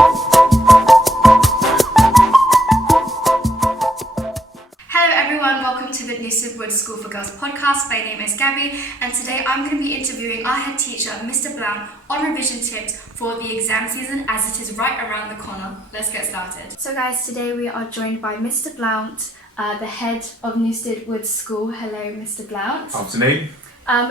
Hello everyone, welcome to the Newstead School for Girls podcast. My name is Gaby and today I'm going to be interviewing our head teacher, Mr. Blount, on revision tips for the exam season as it is right around the corner. Let's get started. So guys, today we are joined by Mr. Blount, the head of Newstead School. Hello Mr. Blount. Afternoon.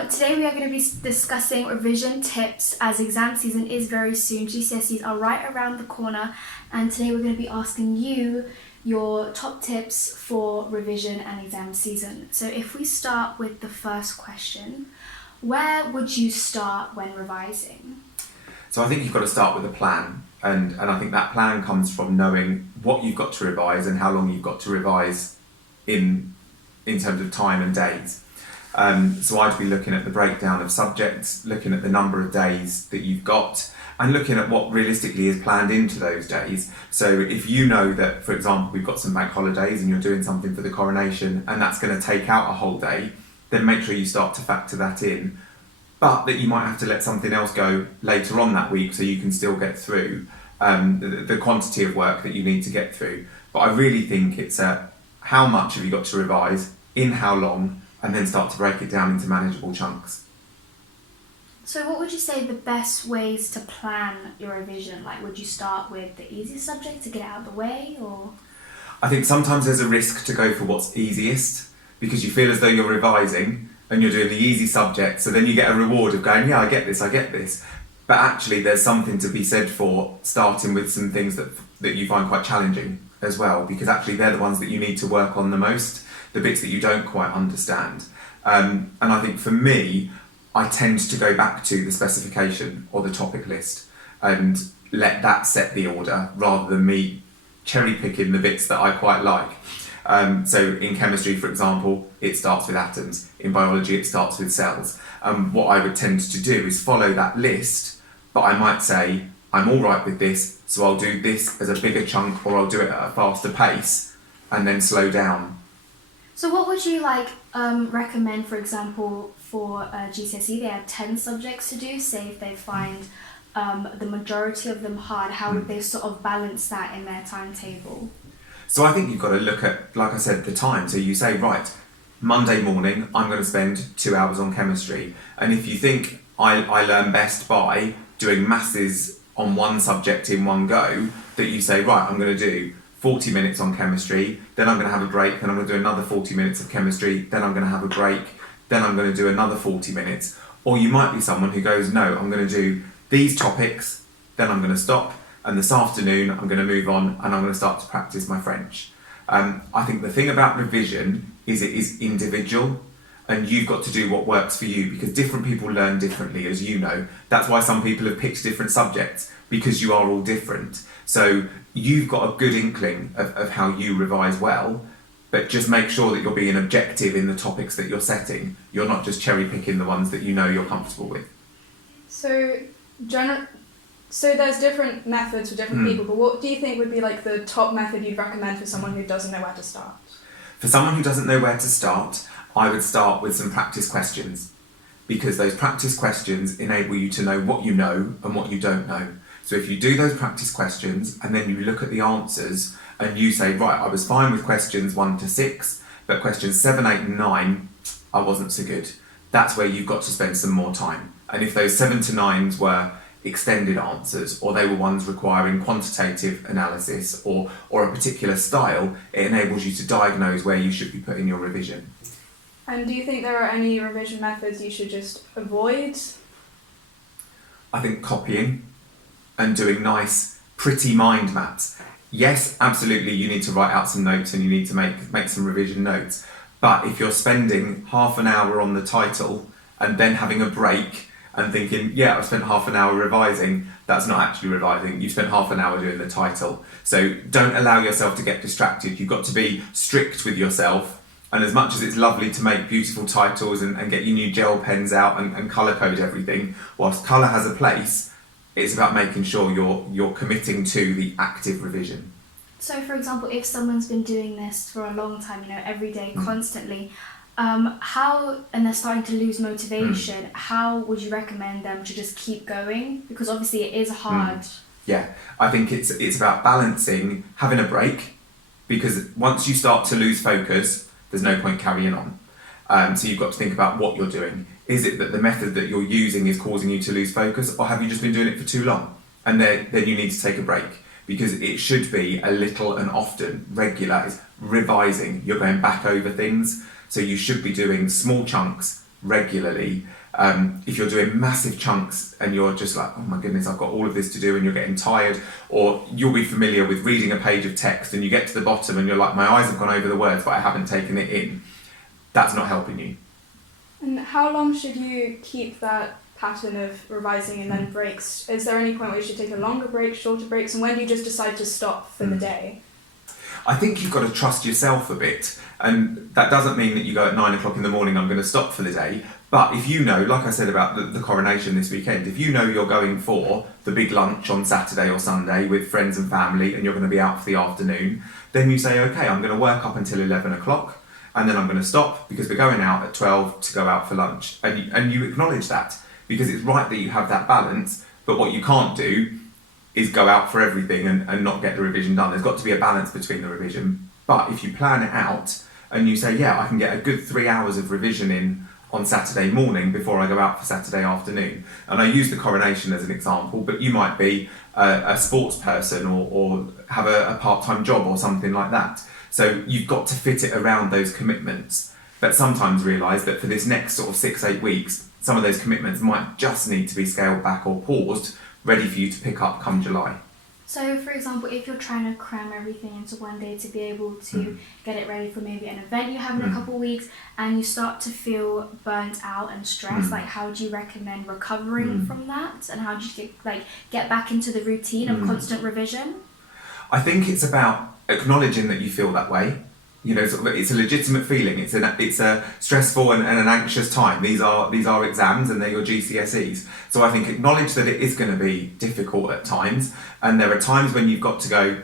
Today we are going to be discussing revision tips as exam season is very soon. GCSEs are right around the corner and today we're going to be asking you your top tips for revision and exam season. So if we start with the first question, where would you start when revising? So I think you've got to start with a plan, and I think that plan comes from knowing what you've got to revise and how long you've got to revise in terms of time and days. So I'd be looking at the breakdown of subjects, looking at the number of days that you've got, and looking at what realistically is planned into those days. So if you know that, for example, we've got some bank holidays and you're doing something for the coronation and that's going to take out a whole day, then make sure you start to factor that in. But that you might have to let something else go later on that week so you can still get through the quantity of work that you need to get through. But I really think it's how much have you got to revise, in how long, and then start to break it down into manageable chunks. So what would you say the best ways to plan your revision? Like, would you start with the easiest subject to get it out of the way, or? I think sometimes there's a risk to go for what's easiest because you feel as though you're revising and you're doing the easy subject, so then you get a reward of going, yeah, I get this. But actually there's something to be said for starting with some things that you find quite challenging as well, because actually they're the ones that you need to work on the most, the bits that you don't quite understand. And I think for me, I tend to go back to the specification or the topic list and let that set the order rather than me cherry picking the bits that I quite like. So in chemistry, for example, it starts with atoms. In biology, it starts with cells. What I would tend to do is follow that list, but I might say, I'm all right with this, so I'll do this as a bigger chunk or I'll do it at a faster pace and then slow down. So what would you recommend, for example, for GCSE? They have 10 subjects to do. Say if they find the majority of them hard, how would they sort of balance that in their timetable? So I think you've got to look at, like I said, the time. So you say, right, Monday morning, I'm going to spend 2 hours on chemistry. And if you think I learn best by doing masses on one subject in one go, that you say, right, I'm going to do 40 minutes on chemistry, then I'm going to have a break, then I'm going to do another 40 minutes of chemistry, then I'm going to have a break, then I'm going to do another 40 minutes. Or you might be someone who goes, no, I'm going to do these topics, then I'm going to stop, and this afternoon I'm going to move on and I'm going to start to practice my French. I think the thing about revision is it is individual, and you've got to do what works for you, because different people learn differently, as you know. That's why some people have picked different subjects, because you are all different. So you've got a good inkling of how you revise well, but just make sure that you're being objective in the topics that you're setting. You're not just cherry picking the ones that you know you're comfortable with. So there's different methods for different people, but what do you think would be like the top method you'd recommend for someone who doesn't know where to start? For someone who doesn't know where to start, I would start with some practice questions, because those practice questions enable you to know what you know and what you don't know. So if you do those practice questions and then you look at the answers and you say, right, I was fine with questions 1 to 6, but questions 7, 8 and 9, I wasn't so good. That's where you've got to spend some more time. And if those 7 to 9s were extended answers, or they were ones requiring quantitative analysis or a particular style, it enables you to diagnose where you should be putting your revision. And do you think there are any revision methods you should just avoid? I think copying and doing nice, pretty mind maps. Yes, absolutely, you need to write out some notes and you need to make some revision notes. But if you're spending half an hour on the title and then having a break and thinking, yeah, I've spent half an hour revising, that's not actually revising. You've spent half an hour doing the title. So don't allow yourself to get distracted. You've got to be strict with yourself. And as much as it's lovely to make beautiful titles and get your new gel pens out and colour code everything, whilst colour has a place, it's about making sure you're committing to the active revision. So for example, if someone's been doing this for a long time, every day, constantly, and they're starting to lose motivation, how would you recommend them to just keep going? Because obviously it is hard Yeah, I think it's about balancing, having a break, because once you start to lose focus, there's no point carrying on. So you've got to think about what you're doing. Is it that the method that you're using is causing you to lose focus, or have you just been doing it for too long? And then you need to take a break, because it should be a little and often, regular. It's revising. You're going back over things. So you should be doing small chunks regularly. If you're doing massive chunks and you're just like, oh my goodness, I've got all of this to do, and you're getting tired, or you'll be familiar with reading a page of text and you get to the bottom and you're like, my eyes have gone over the words but I haven't taken it in. That's not helping you. And how long should you keep that pattern of revising and then breaks? Is there any point where you should take a longer break, shorter breaks, and when do you just decide to stop for the day? I think you've got to trust yourself a bit, and that doesn't mean that you go at 9 o'clock in the morning, I'm going to stop for the day. But if you know, like I said about the coronation this weekend, if you know you're going for the big lunch on Saturday or Sunday with friends and family and you're going to be out for the afternoon, then you say, okay, I'm going to work up until 11 o'clock and then I'm going to stop because we're going out at 12 to go out for lunch. And you acknowledge that, because it's right that you have that balance, but what you can't do is go out for everything and not get the revision done. There's got to be a balance between the revision. But if you plan it out and you say, yeah, I can get a good 3 hours of revision in on Saturday morning before I go out for Saturday afternoon. And I use the coronation as an example, but you might be a sports person or have a part-time job or something like that. So you've got to fit it around those commitments. But sometimes realise that for this next sort of 6-8 weeks, some of those commitments might just need to be scaled back or paused, ready for you to pick up come July. So, for example, if you're trying to cram everything into one day to be able to get it ready for maybe an event you have in a couple of weeks, and you start to feel burnt out and stressed, like how do you recommend recovering from that, and how do you get back into the routine of constant revision? I think it's about acknowledging that you feel that way. You know, sort of, it's a legitimate feeling. It's a stressful and an anxious time. These are exams and they're your GCSEs. So I think acknowledge that it is going to be difficult at times, and there are times when you've got to go,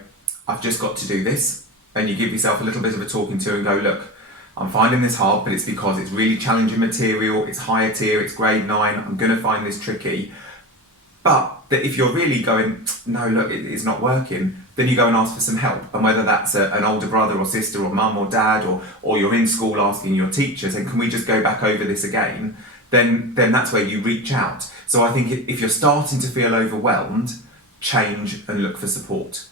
I've just got to do this, and you give yourself a little bit of a talking to and go, look, I'm finding this hard, but it's because it's really challenging material. It's higher tier. It's grade 9. I'm going to find this tricky. But that if you're really going, no, look, it's not working, then you go and ask for some help. And whether that's an older brother or sister or mum or dad, or you're in school asking your teacher, saying, can we just go back over this again? Then that's where you reach out. So I think if you're starting to feel overwhelmed, change and look for support.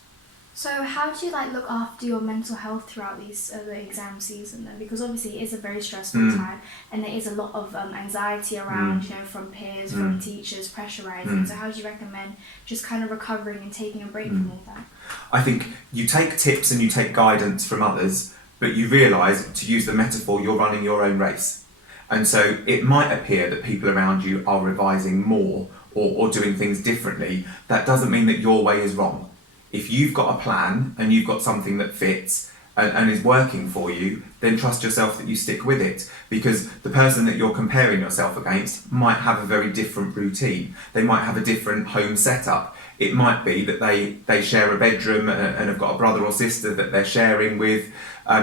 So how do you look after your mental health throughout the exam season then? Because obviously it is a very stressful time, and there is a lot of anxiety around, from peers, from teachers, pressurising. So how do you recommend just kind of recovering and taking a break from all that? I think you take tips and you take guidance from others, but you realise, to use the metaphor, you're running your own race. And so it might appear that people around you are revising more or doing things differently. That doesn't mean that your way is wrong. If you've got a plan and you've got something that fits and is working for you, then trust yourself that you stick with it, because the person that you're comparing yourself against might have a very different routine. They might have a different home setup. It might be that they share a bedroom and have got a brother or sister that they're sharing with,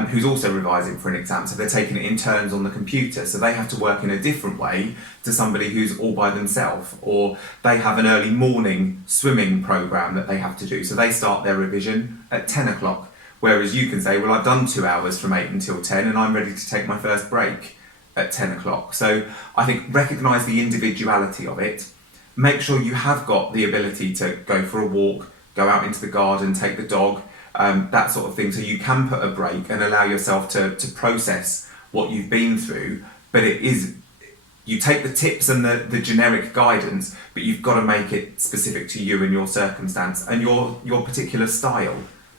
who's also revising for an exam, so they're taking it in turns on the computer, so they have to work in a different way to somebody who's all by themselves. Or they have an early morning swimming programme that they have to do, so they start their revision at 10 o'clock, whereas you can say, well, I've done 2 hours from 8 until 10 and I'm ready to take my first break at 10 o'clock. So I think recognise the individuality of it. Make sure you have got the ability to go for a walk, go out into the garden, take the dog, that sort of thing, so you can put a break and allow yourself to process what you've been through. But you take the tips and the generic guidance, but you've got to make it specific to you and your circumstance and your particular style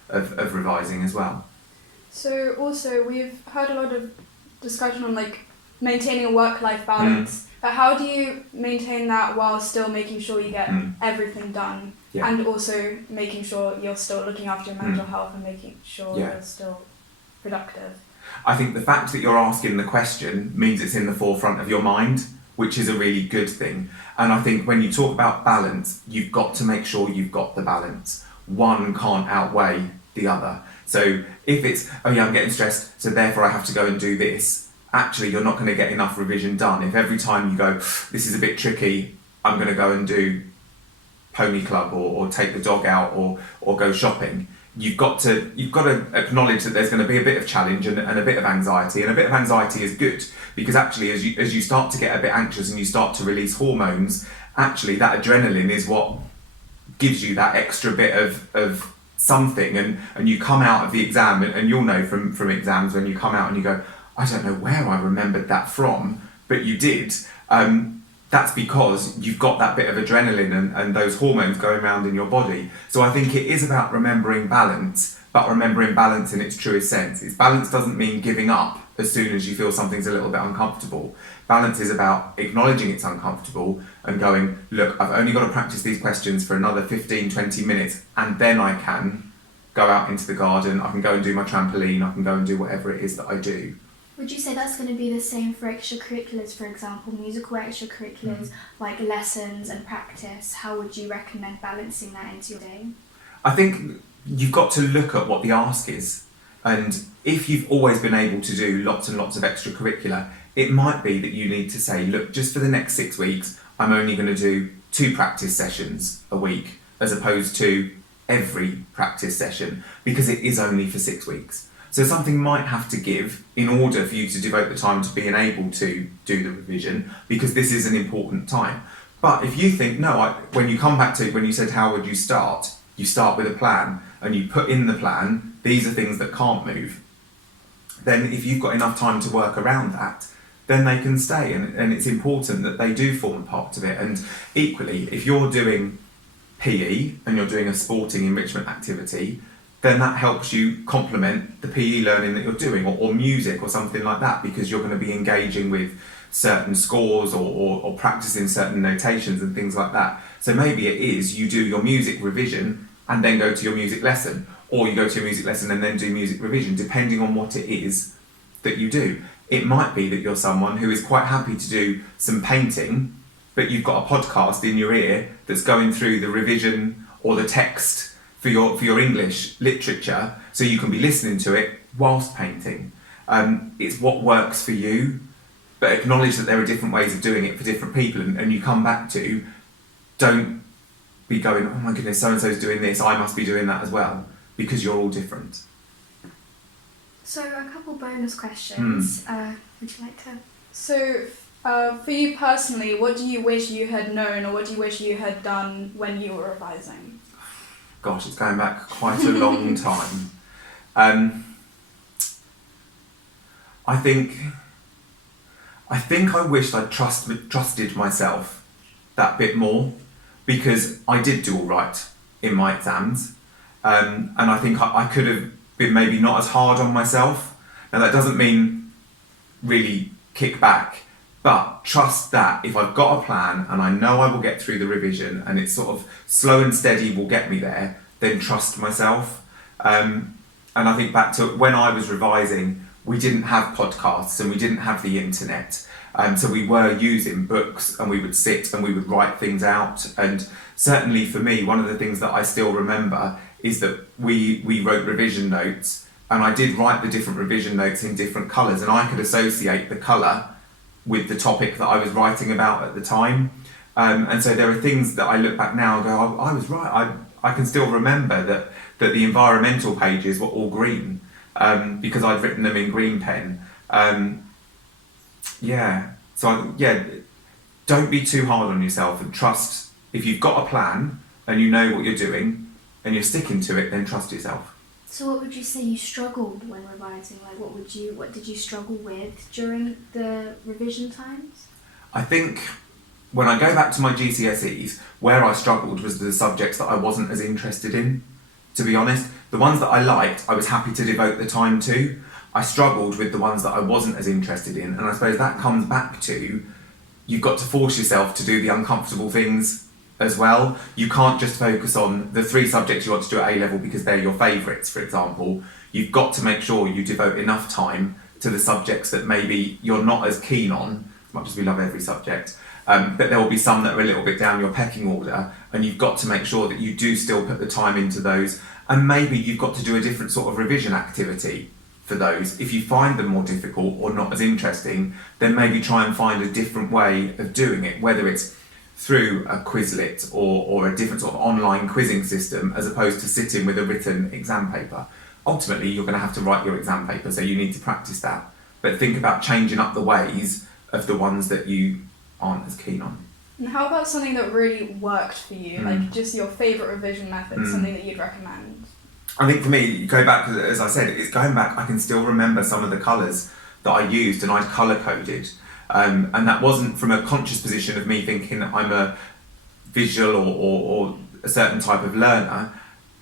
of revising as well. So also we've heard a lot of discussion on maintaining a work-life balance. But how do you maintain that while still making sure you get everything done, and also making sure you're still looking after your mental health and making sure you're still productive? I think the fact that you're asking the question means it's in the forefront of your mind, which is a really good thing. And I think when you talk about balance, you've got to make sure you've got the balance. One can't outweigh the other. So if it's, oh yeah, I'm getting stressed, so therefore I have to go and do this, actually you're not going to get enough revision done. If every time you go, this is a bit tricky, I'm going to go and do pony club or take the dog out or go shopping, you've got to acknowledge that there's going to be a bit of challenge and a bit of anxiety, and a bit of anxiety is good, because actually as you start to get a bit anxious and you start to release hormones, actually that adrenaline is what gives you that extra bit of something, and you come out of the exam, and you'll know from exams when you come out and you go, I don't know where I remembered that from, but you did. That's because you've got that bit of adrenaline and those hormones going around in your body. So I think it is about remembering balance, but remembering balance in its truest sense. Balance doesn't mean giving up as soon as you feel something's a little bit uncomfortable. Balance is about acknowledging it's uncomfortable and going, look, I've only got to practice these questions for another 15, 20 minutes, and then I can go out into the garden, I can go and do my trampoline, I can go and do whatever it is that I do. Would you say that's going to be the same for extracurriculars, for example, musical extracurriculars, like lessons and practice? How would you recommend balancing that into your day? I think you've got to look at what the ask is. And if you've always been able to do lots and lots of extracurricular, it might be that you need to say, look, just for the next 6 weeks, I'm only going to do 2 practice sessions a week, as opposed to every practice session, because it is only for 6 weeks. So something might have to give in order for you to devote the time to being able to do the revision, because this is an important time. But if you think, no, when you come back to when you said how would you start with a plan, and you put in the plan, these are things that can't move. Then if you've got enough time to work around that, then they can stay, and it's important that they do form a part of it. And equally, if you're doing PE and you're doing a sporting enrichment activity, then that helps you complement the PE learning that you're doing, or music or something like that, because you're going to be engaging with certain scores or practicing certain notations and things like that. So maybe it is you do your music revision and then go to your music lesson, or you go to your music lesson and then do music revision, depending on what it is that you do. It might be that you're someone who is quite happy to do some painting, but you've got a podcast in your ear that's going through the revision or the text for your English literature, so you can be listening to it whilst painting. It's what works for you, but acknowledge that there are different ways of doing it for different people, and you come back to, don't be going, oh my goodness, so-and-so's doing this, I must be doing that as well, because you're all different. So a couple bonus questions. Would you like to? So for you personally, what do you wish you had known, or what do you wish you had done when you were revising? Gosh, it's going back quite a long time. I think I wished I'd trusted myself that bit more, because I did do all right in my exams, and I think I could have been maybe not as hard on myself. Now that doesn't mean really kick back, but trust that if I've got a plan and I know I will get through the revision, and it's sort of slow and steady will get me there, then trust myself. And I think back to when I was revising, we didn't have podcasts and we didn't have the internet. So we were using books, and we would sit and we would write things out. And certainly for me, one of the things that I still remember is that we wrote revision notes, and I did write the different revision notes in different colours, and I could associate the colour with the topic that I was writing about at the time. And so there are things that I look back now and go, I was right. I can still remember that the environmental pages were all green, because I'd written them in green pen. Don't be too hard on yourself, and trust. If you've got a plan and you know what you're doing and you're sticking to it, then trust yourself. So what would you say you struggled when revising? Like what did you struggle with during the revision times? I think when I go back to my GCSEs, where I struggled was the subjects that I wasn't as interested in, to be honest. The ones that I liked, I was happy to devote the time to. I struggled with the ones that I wasn't as interested in, and I suppose that comes back to, you've got to force yourself to do the uncomfortable things as well. You can't just focus on the 3 subjects you want to do at A-level because they're your favourites, for example. You've got to make sure you devote enough time to the subjects that maybe you're not as keen on, as much as we love every subject, but there will be some that are a little bit down your pecking order, and you've got to make sure that you do still put the time into those, and maybe you've got to do a different sort of revision activity for those. If you find them more difficult or not as interesting, then maybe try and find a different way of doing it, whether it's through a Quizlet or a different sort of online quizzing system as opposed to sitting with a written exam paper. Ultimately, you're going to have to write your exam paper, so you need to practice that. But think about changing up the ways of the ones that you aren't as keen on. And how about something that really worked for you, like just your favourite revision method, something that you'd recommend? I think for me, go back, as I said, it's going back, I can still remember some of the colours that I used, and I'd colour-coded. And that wasn't from a conscious position of me thinking I'm a visual or a certain type of learner,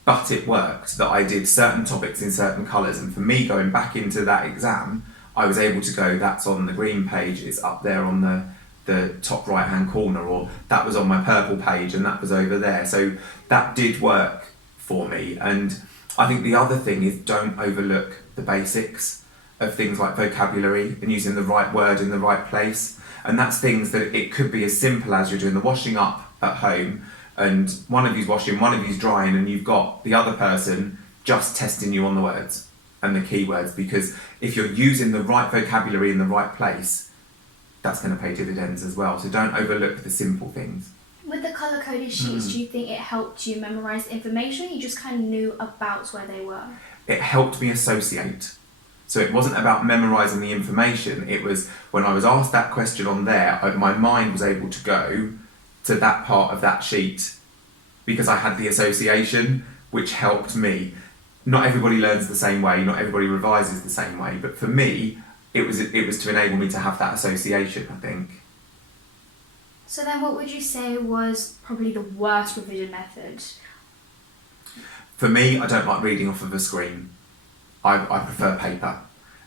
but it worked, that I did certain topics in certain colours. And for me, going back into that exam, I was able to go, that's on the green page, it's up there on the top right-hand corner, or that was on my purple page and that was over there. So that did work for me. And I think the other thing is, don't overlook the basics of things like vocabulary and using the right word in the right place. And that's things that it could be as simple as you're doing the washing up at home and one of you's washing, one of you's drying, and you've got the other person just testing you on the words and the keywords, because if you're using the right vocabulary in the right place, that's going to pay dividends as well. So don't overlook the simple things. With the colour-coded sheets, do you think it helped you memorise information, or you just kind of knew about where they were? It helped me associate. So it wasn't about memorising the information, it was when I was asked that question on there, my mind was able to go to that part of that sheet because I had the association, which helped me. Not everybody learns the same way, not everybody revises the same way, but for me, it was to enable me to have that association, I think. So then what would you say was probably the worst revision method? For me, I don't like reading off of a screen. I prefer paper.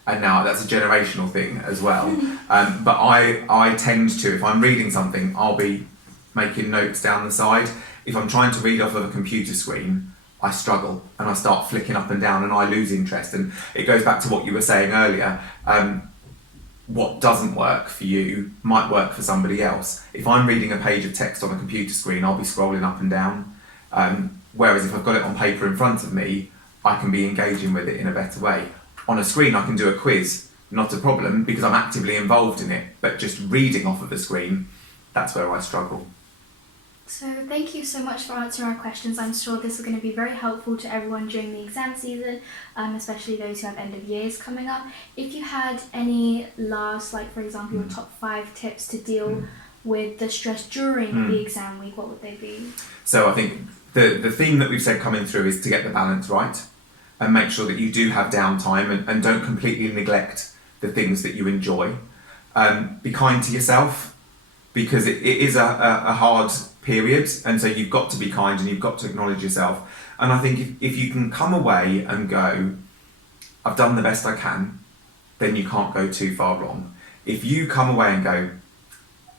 And now that's a generational thing as well. But I tend to, if I'm reading something, I'll be making notes down the side. If I'm trying to read off of a computer screen, I struggle and I start flicking up and down and I lose interest. And it goes back to what you were saying earlier. What doesn't work for you might work for somebody else. If I'm reading a page of text on a computer screen, I'll be scrolling up and down. Whereas if I've got it on paper in front of me, I can be engaging with it in a better way. On a screen, I can do a quiz, not a problem, because I'm actively involved in it. But just reading off of a screen, that's where I struggle. So thank you so much for answering our questions. I'm sure this is going to be very helpful to everyone during the exam season, especially those who have end of years coming up. If you had any last, like for example, your top 5 tips to deal with the stress during the exam week, what would they be? So I think the theme that we've said coming through is to get the balance right and make sure that you do have downtime and don't completely neglect the things that you enjoy. Be kind to yourself, because it is a hard period, and so you've got to be kind and you've got to acknowledge yourself. And I think if you can come away and go, I've done the best I can, then you can't go too far wrong. If you come away and go,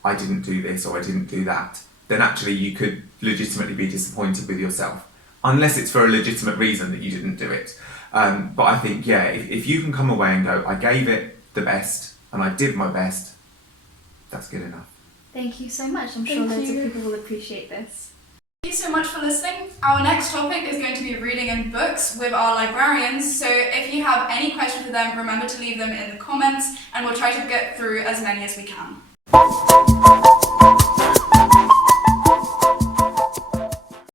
I didn't do this or I didn't do that, then actually you could legitimately be disappointed with yourself, unless it's for a legitimate reason that you didn't do it. But I think, yeah, if you can come away and go, I gave it the best and I did my best, that's good enough. Thank you so much. I'm sure loads of people will appreciate this. Thank you so much for listening. Our next topic is going to be reading and books with our librarians. So if you have any questions for them, remember to leave them in the comments and we'll try to get through as many as we can.